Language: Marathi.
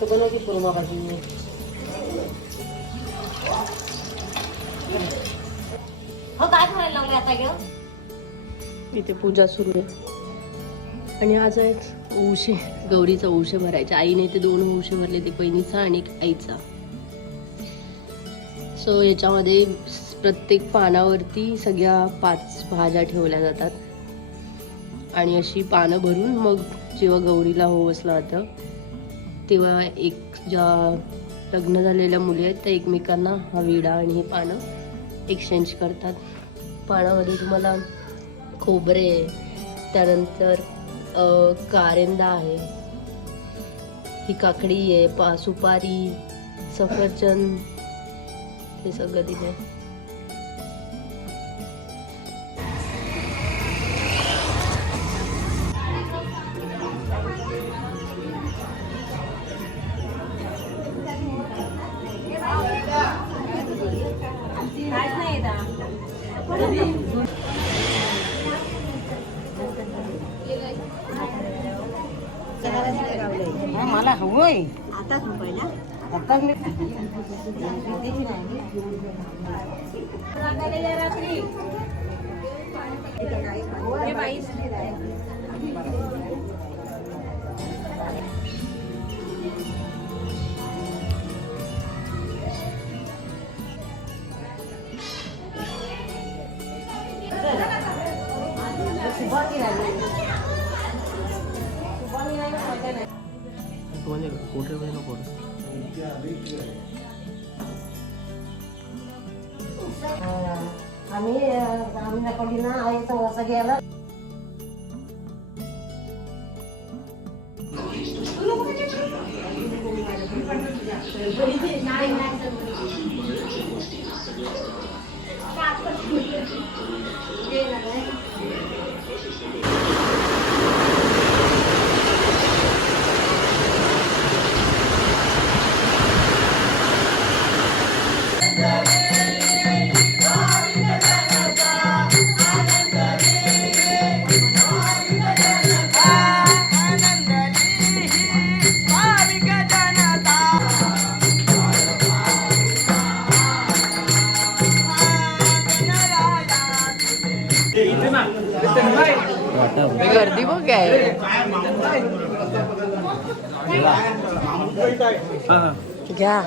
तो बनव की पुरमा भाजी हो काय करायला लागले आता ग इथे पूजा सुरू आहे आणि आज एक उशे गौरीचा उशे भरायचा आईने ते 2 उशे भरले ते बहिणीचा आणि एक आईचा सो याच्यामध्ये प्रत्येक पानावरती सगळ्या 5 भाज्या ठेवल्या जातात आणि अशी पानं भरून मग जेव्हा गौरीला होवसलं जातं तेव्हा एक ज्या लग्न झालेल्या मुली आहेत त्या एकमेकांना हा विडा आणि ही पानं एक्सचेंज करतात पानामध्ये तुम्हाला खोबरे त्यानंतर कारंदा आहे ही काकडी आहे सुपारी सफरचंद हे सगळं दिलंय मला हवंय आताच पहिला आताच मी आम्ही नकली ना आई सगळ्याला गर्दी बघ काय घ्या